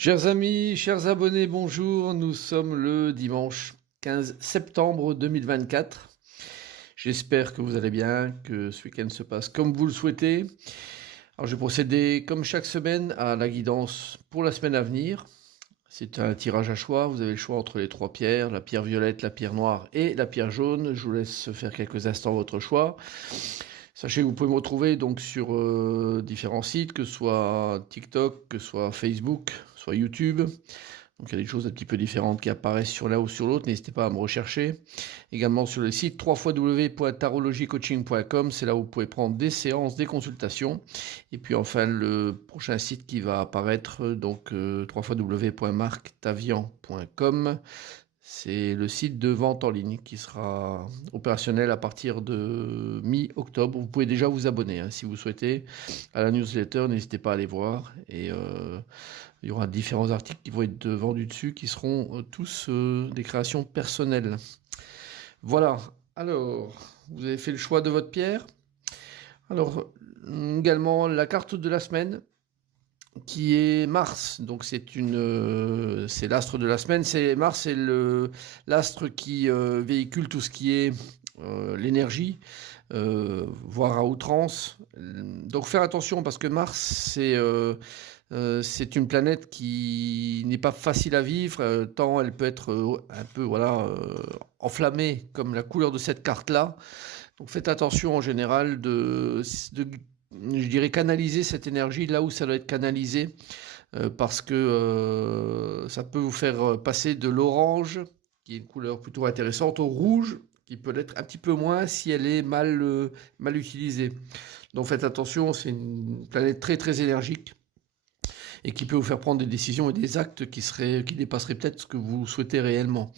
Chers amis, chers abonnés, bonjour. Nous sommes le dimanche 15 septembre 2024. J'espère que vous allez bien, que ce week-end se passe comme vous le souhaitez. Alors, je vais procéder comme chaque semaine à la guidance pour la semaine à venir. C'est un tirage à choix. Vous avez le choix entre les trois pierres, la pierre violette, la pierre noire et la pierre jaune. Je vous laisse faire quelques instants votre choix. Sachez que vous pouvez me retrouver donc sur différents sites, que ce soit TikTok, que ce soit Facebook, soit YouTube. Donc il y a des choses un petit peu différentes qui apparaissent sur l'un ou sur l'autre, n'hésitez pas à me rechercher. Également sur le site www.tarologicoaching.com, c'est là où vous pouvez prendre des séances, des consultations. Et puis enfin le prochain site qui va apparaître, donc www.marctavian.com. C'est le site de vente en ligne qui sera opérationnel à partir de mi-octobre. Vous pouvez déjà vous abonner si vous souhaitez à la newsletter, n'hésitez pas à aller voir. Et il y aura différents articles qui vont être vendus dessus qui seront tous des créations personnelles. Voilà, alors vous avez fait le choix de votre pierre. Alors également la carte de la semaine, qui est Mars. Donc c'est l'astre de la semaine. C'est Mars, c'est l'astre qui véhicule tout ce qui est l'énergie, voire à outrance. Donc faire attention parce que Mars c'est une planète qui n'est pas facile à vivre, tant elle peut être un peu enflammée comme la couleur de cette carte-là. Donc faites attention en général je dirais canaliser cette énergie là où ça doit être canalisé, parce que ça peut vous faire passer de l'orange, qui est une couleur plutôt intéressante, au rouge, qui peut l'être un petit peu moins si elle est mal utilisée. Donc faites attention, c'est une planète très très énergique et qui peut vous faire prendre des décisions et des actes qui dépasseraient peut-être ce que vous souhaitez réellement.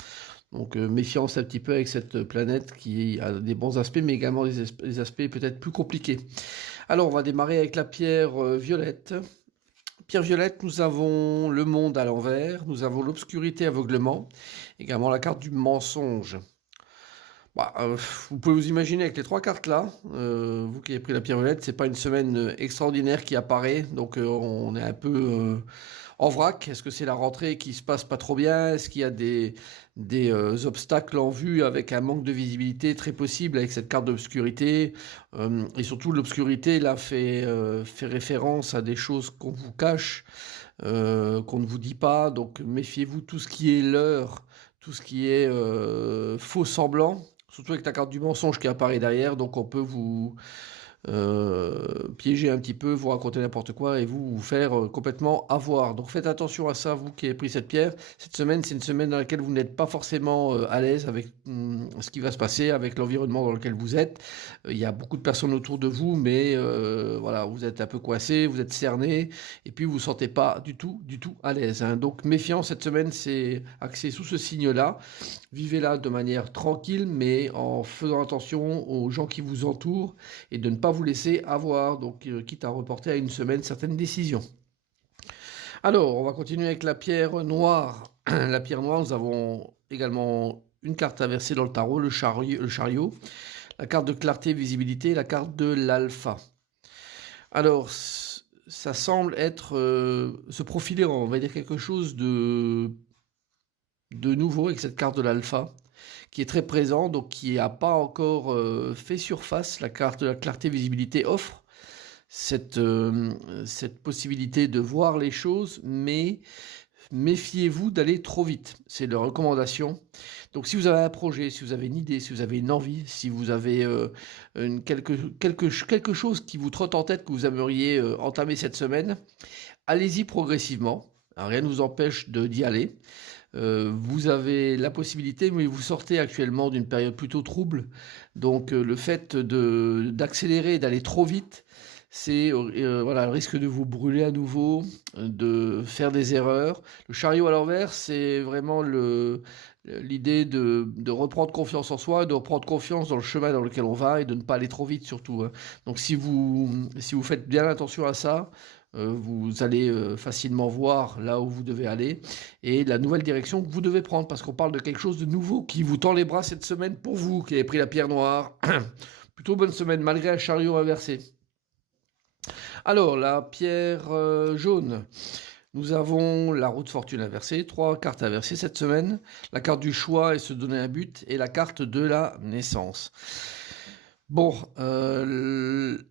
Donc méfiance un petit peu avec cette planète qui a des bons aspects, mais également des aspects peut-être plus compliqués. Alors on va démarrer avec la pierre violette. Pierre violette, nous avons le monde à l'envers, nous avons l'obscurité, aveuglement, également la carte du mensonge. Vous pouvez vous imaginer avec les trois cartes là, vous qui avez pris la pierre violette, c'est pas une semaine extraordinaire qui apparaît, donc on est un peu en vrac. Est-ce que c'est la rentrée qui se passe pas trop bien? Est-ce qu'il y a des obstacles en vue avec un manque de visibilité très possible avec cette carte d'obscurité? Et surtout l'obscurité là fait référence à des choses qu'on vous cache, qu'on ne vous dit pas, donc méfiez-vous tout ce qui est leurre, tout ce qui est faux semblant. Surtout avec la carte du mensonge qui apparaît derrière, donc on peut vous piéger un petit peu, vous raconter n'importe quoi et vous faire complètement avoir. Donc faites attention à ça, vous qui avez pris cette pierre. Cette semaine, c'est une semaine dans laquelle vous n'êtes pas forcément à l'aise avec ce qui va se passer, avec l'environnement dans lequel vous êtes. Il y a beaucoup de personnes autour de vous, mais voilà, vous êtes un peu coincé, vous êtes cerné, et puis vous vous sentez pas du tout à l'aise. Donc méfiance, cette semaine, c'est axé sous ce signe-là. Vivez-la de manière tranquille, mais en faisant attention aux gens qui vous entourent et de ne pas vous laisser avoir, donc quitte à reporter à une semaine certaines décisions. Alors, on va continuer avec la pierre noire. La pierre noire, nous avons également une carte inversée dans le tarot, le chariot, la carte de clarté, visibilité, la carte de l'alpha. Alors, ça semble être se profiler, on va dire quelque chose de nouveau avec cette carte de l'alpha, qui est très présent, donc qui n'a pas encore fait surface. La carte de la clarté visibilité offre cette possibilité de voir les choses, mais méfiez-vous d'aller trop vite. C'est la recommandation. Donc si vous avez un projet, si vous avez une idée, si vous avez une envie, si vous avez quelque chose qui vous trotte en tête, que vous aimeriez entamer cette semaine, allez-y progressivement. Alors, rien ne vous empêche d'y aller. Vous avez la possibilité, mais vous sortez actuellement d'une période plutôt trouble. Donc le fait d'accélérer, d'aller trop vite, c'est voilà, le risque de vous brûler à nouveau, de faire des erreurs. Le chariot à l'envers, c'est vraiment l'idée de reprendre confiance en soi, de reprendre confiance dans le chemin dans lequel on va et de ne pas aller trop vite surtout. Donc si vous faites bien attention à ça, vous allez facilement voir là où vous devez aller et la nouvelle direction que vous devez prendre, parce qu'on parle de quelque chose de nouveau qui vous tend les bras cette semaine pour vous, qui avez pris la pierre noire. Plutôt bonne semaine, malgré un chariot inversé. Alors, la pierre jaune. Nous avons la roue de fortune inversée, 3 cartes inversées cette semaine, la carte du choix et se donner un but, et la carte de la naissance. Bon,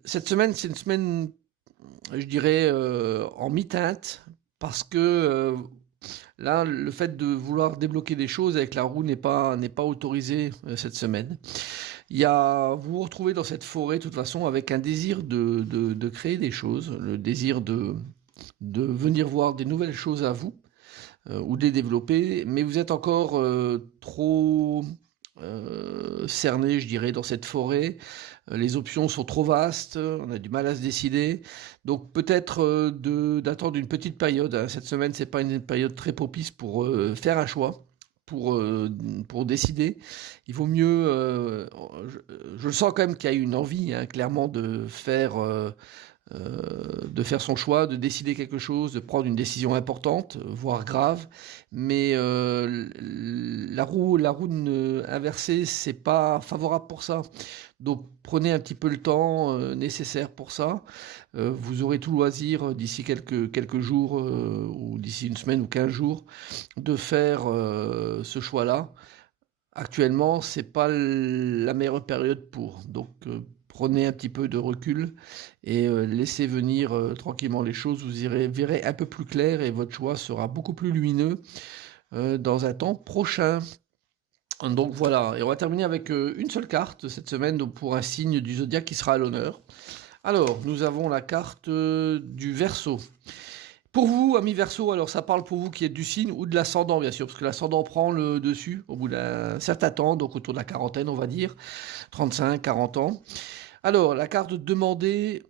cette semaine, c'est une semaine, je dirais, en mi-teinte, parce que là, le fait de vouloir débloquer des choses avec la roue n'est pas autorisé cette semaine. Vous vous retrouvez dans cette forêt, de toute façon, avec un désir de créer des choses, le désir de venir voir des nouvelles choses à vous, ou de les développer, mais vous êtes encore trop cerné, je dirais, dans cette forêt. Les options sont trop vastes, on a du mal à se décider. Donc peut-être d'attendre une petite période, hein. Cette semaine, c'est pas une période très propice pour faire un choix. Pour décider, il vaut mieux. Je le sens quand même qu'il y a une envie, hein, clairement, de faire son choix, de décider quelque chose, de prendre une décision importante, voire grave. Mais la roue inversée, c'est pas favorable pour ça. Donc prenez un petit peu le temps nécessaire pour ça. Vous aurez tout loisir d'ici quelques jours ou d'ici une semaine ou 15 jours de faire ce choix-là. Actuellement, c'est pas la meilleure période pour. Donc prenez un petit peu de recul et laissez venir tranquillement les choses. Vous verrez un peu plus clair et votre choix sera beaucoup plus lumineux dans un temps prochain. Donc voilà, et on va terminer avec une seule carte cette semaine, donc pour un signe du zodiaque qui sera à l'honneur. Alors, nous avons la carte du Verseau. Pour vous, amis Verseau, alors ça parle pour vous qui êtes du signe ou de l'ascendant, bien sûr, parce que l'ascendant prend le dessus au bout d'un certain temps, donc autour de la quarantaine, on va dire, 35, 40 ans. Alors, la carte demandée,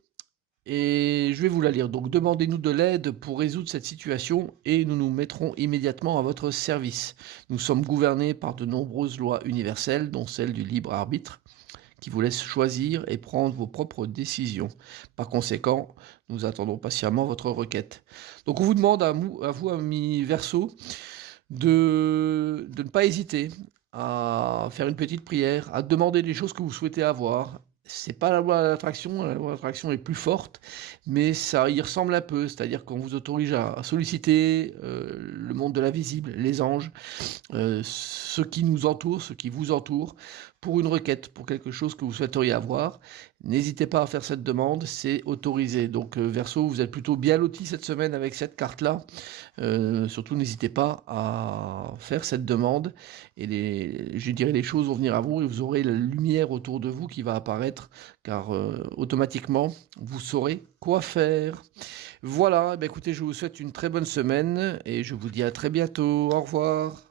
et je vais vous la lire. Donc, demandez-nous de l'aide pour résoudre cette situation et nous nous mettrons immédiatement à votre service. Nous sommes gouvernés par de nombreuses lois universelles, dont celle du libre arbitre, qui vous laisse choisir et prendre vos propres décisions. Par conséquent, nous attendons patiemment votre requête. Donc on vous demande à vous amis Verseau, de ne pas hésiter à faire une petite prière, à demander des choses que vous souhaitez avoir. C'est pas la loi d'attraction est plus forte, mais ça y ressemble un peu, c'est-à-dire qu'on vous autorise à solliciter le monde de l'invisible, les anges, ceux qui nous entourent, ceux qui vous entourent, pour une requête, pour quelque chose que vous souhaiteriez avoir. N'hésitez pas à faire cette demande, c'est autorisé. Donc Verseau, vous êtes plutôt bien loti cette semaine avec cette carte-là. Surtout, n'hésitez pas à faire cette demande et je dirais les choses vont venir à vous et vous aurez la lumière autour de vous qui va apparaître car automatiquement, vous saurez quoi faire. Voilà, eh bien, écoutez, je vous souhaite une très bonne semaine et je vous dis à très bientôt. Au revoir.